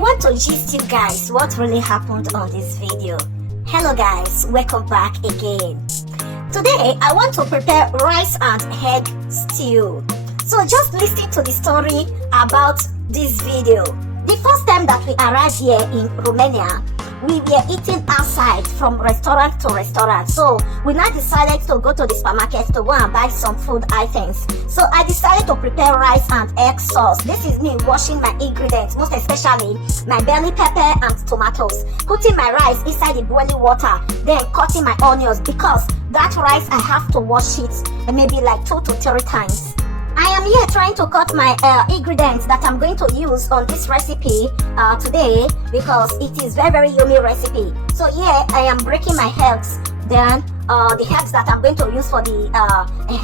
want to gist you guys what really happened on this video. Hello guys, welcome back again. Today I want to prepare rice and egg stew. So just listen to the story about this video. The first time that we arrived here in Romania, we were eating outside from restaurant to restaurant. So we now decided to go to the supermarket to go and buy some food items. So I decided to prepare rice and egg sauce. This is me washing my ingredients, most especially my bell pepper and tomatoes, putting my rice inside the boiling water, then cutting my onions, because that rice I have to wash it maybe like 2 to 3 times. I am here trying to cut my ingredients that I'm going to use on this recipe today, because it is very yummy recipe. So here I am breaking my eggs, then the eggs that I'm going to use for the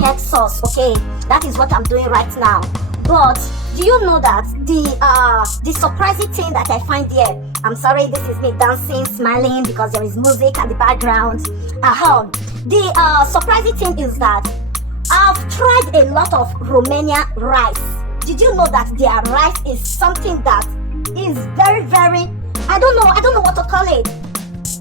egg sauce. Okay, that is what I'm doing right now. But do you know that the surprising thing that I find here, I'm sorry, this is me dancing, smiling because there is music at the background. The surprising thing is that I've tried a lot of Romania rice. Did you know that their rice is something that is very, I don't know what to call it.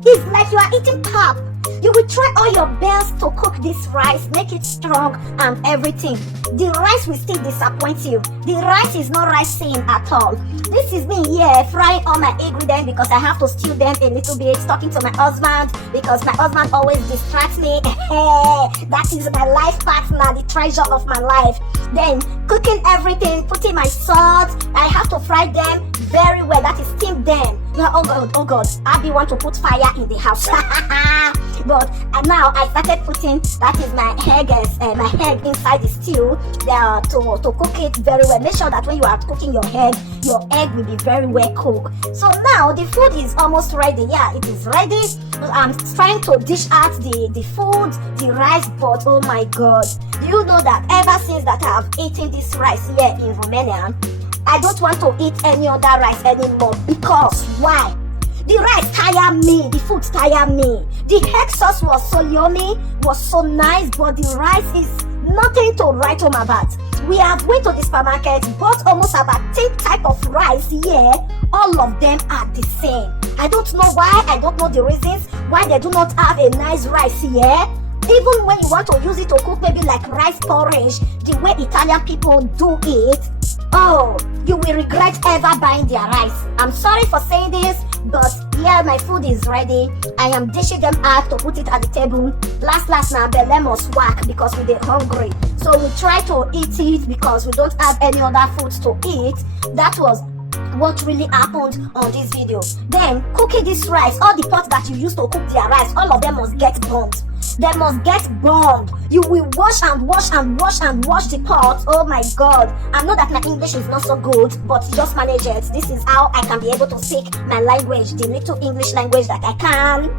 It's like you are eating pap. You will try all your best to cook this rice, make it strong and everything. The rice will still disappoint you. The rice is not rising at all. This is me here frying all my ingredients because I have to stew them a little bit, talking to my husband because my husband always distracts me. That is my life partner, the treasure of my life. Then cooking everything, putting my salt. I have to fry them very well, that is steam them. Oh god, Abby want to put fire in the house. But now I started putting, that is my egg inside the stew to cook it very well. Make sure that when you are cooking your egg will be very well cooked. So now the food is almost ready. Yeah, it is ready. I'm trying to dish out the food, the rice, but oh my god, do you know that ever since that I have eaten this rice here in Romania, I don't want to eat any other rice anymore. Because why? The rice tire me, the food tire me. The egg sauce was so yummy, was so nice, but the rice is nothing to write home about. We have went to the supermarket, bought almost about 10 type of rice here. All of them are the same. I don't know why, I don't know the reasons why they do not have a nice rice here. Even when you want to use it to cook maybe like rice porridge, the way Italian people do it, oh, you will regret ever buying their rice. I'm sorry for saying this, but yeah, my food is ready. I am dishing them out to put it at the table. Last now, the lemons work because we're hungry. So we try to eat it because we don't have any other food to eat. That was what really happened on this video. Then cooking this rice, all the pots that you use to cook their rice, all of them must get burned. They must get burned. You will wash the pot. Oh my god, I know that my English is not so good, but just manage it. This is how I can be able to speak my language, the little English language that I can.